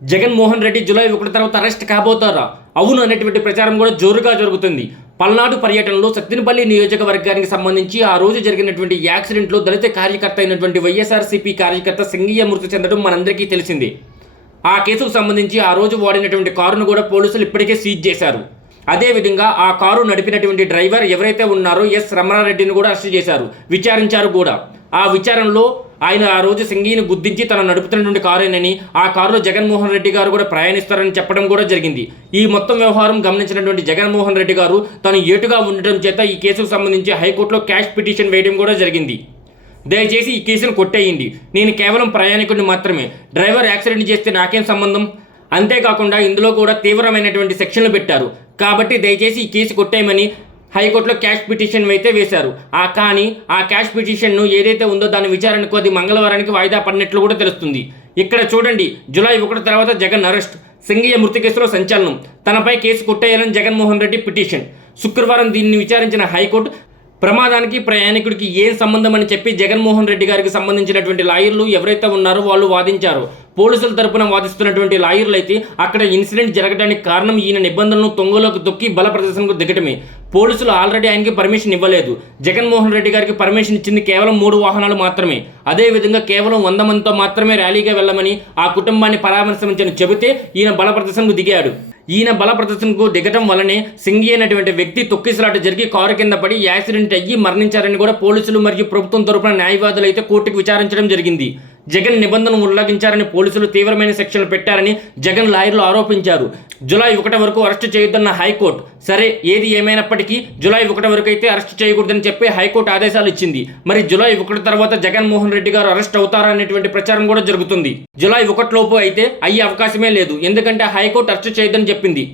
Jaganmohan Reddy July 1 తర్వాత arrest కాబోతారా? అవును అనేటువంటి ప్రచారం కూడా జోరుగా జరుగుతుంది. పల్నాడు పర్యటనలో సత్తెనపల్లి నియోజకవర్గానికి సంబంధించి ఆ రోజు జరిగినటువంటి యాక్సిడెంట్లో దళిత కార్యకర్త అయినటువంటి వైఎస్ఆర్సీపీ కార్యకర్త సింగయ్య మృతి చెందడం మనందరికీ తెలిసింది. ఆ కేసుకు సంబంధించి ఆ రోజు వాడినటువంటి కారును కూడా పోలీసులు ఇప్పటికే సీజ్ చేశారు. అదేవిధంగా ఆ కారు నడిపినటువంటి డ్రైవర్ ఎవరైతే ఉన్నారో ఎస్ రమణారెడ్డిని కూడా అరెస్ట్ చేశారు, విచారించారు కూడా. ఆ విచారణలో ఆయన ఆ రోజు సింగీని గుర్తించి తన నడుపుతున్నటువంటి కారేనని, ఆ కారులో జగన్మోహన్ రెడ్డి గారు కూడా ప్రయాణిస్తారని చెప్పడం కూడా జరిగింది. ఈ మొత్తం వ్యవహారం గమనించినటువంటి జగన్మోహన్ రెడ్డి గారు తను ఏటుగా ఉండటం చేత ఈ కేసుకు సంబంధించి హైకోర్టులో క్యాష్ పిటిషన్ వేయడం కూడా జరిగింది. దయచేసి ఈ కేసును కొట్టేయండి, నేను కేవలం ప్రయాణికుడిని మాత్రమే, డ్రైవర్ యాక్సిడెంట్ చేస్తే నాకేం సంబంధం. అంతేకాకుండా ఇందులో కూడా తీవ్రమైనటువంటి సెక్షన్లు పెట్టారు, కాబట్టి దయచేసి ఈ కేసు కొట్టేయమని హైకోర్టులో క్యాష్ పిటిషన్ అయితే వేశారు. కానీ ఆ క్యాష్ పిటిషన్ను ఏదైతే ఉందో దాని విచారణకు అది మంగళవారానికి వాయిదా పడినట్లు కూడా తెలుస్తుంది. ఇక్కడ చూడండి, జూలై 1 తర్వాత జగన్ అరెస్ట్, సింగయ్య మృతి కేసులో సంచలనం, తనపై కేసు కొట్టేయాలని జగన్మోహన్ రెడ్డి పిటిషన్. శుక్రవారం దీన్ని విచారించిన హైకోర్టు ప్రమాదానికి ప్రయాణికుడికి ఏం సంబంధం అని చెప్పి జగన్మోహన్ రెడ్డి గారికి సంబంధించినటువంటి లాయర్లు ఎవరైతే ఉన్నారో వాళ్ళు వాదించారు. పోలీసుల తరపున వాదిస్తున్నటువంటి లాయర్లు అయితే అక్కడ ఇన్సిడెంట్ జరగడానికి కారణం ఈయన నిబంధనలను తొంగలోకి తొక్కి బల ప్రదర్శనకు దిగటమే. పోలీసులు ఆల్రెడీ ఆయనకి పర్మిషన్ ఇవ్వలేదు. జగన్మోహన్ రెడ్డి గారికి పర్మిషన్ ఇచ్చింది కేవలం 3 వాహనాలు మాత్రమే. అదేవిధంగా కేవలం 100 మందితో మాత్రమే ర్యాలీగా వెళ్ళమని ఆ కుటుంబాన్ని పరామర్శించని చెబితే ఈయన బల ప్రదర్శనకు దిగాడు. ఈయన బల ప్రదర్శనకు దిగటం వల్లనే సింగి అనేటువంటి వ్యక్తి తొక్కిసలాట జరిగి కారు కింద పడి యాక్సిడెంట్ అయ్యి మరణించారని కూడా పోలీసులు మరియు ప్రభుత్వం తరపున న్యాయవాదులు అయితే కోర్టుకు విచారించడం జరిగింది. జగన్ నిబంధనలు ఉల్లంఘించారని పోలీసులు తీవ్రమైన సెక్షన్లు పెట్టారని జగన్ లాయర్లు ఆరోపించారు. జూలై 1 వరకు అరెస్ట్ చేయొద్దన్న హైకోర్టు, సరే ఏది ఏమైనప్పటికీ జూలై 1 వరకు అయితే అరెస్ట్ చేయకూడదని చెప్పి హైకోర్టు ఆదేశాలు ఇచ్చింది. మరి జూలై 1 తర్వాత జగన్మోహన్ రెడ్డి గారు అరెస్ట్ అవుతారా అనేటువంటి ప్రచారం కూడా జరుగుతుంది. జూలై 1 లోపు అయితే అయ్యే అవకాశమే లేదు, ఎందుకంటే హైకోర్టు అరెస్ట్ చేయొద్దని చెప్పింది.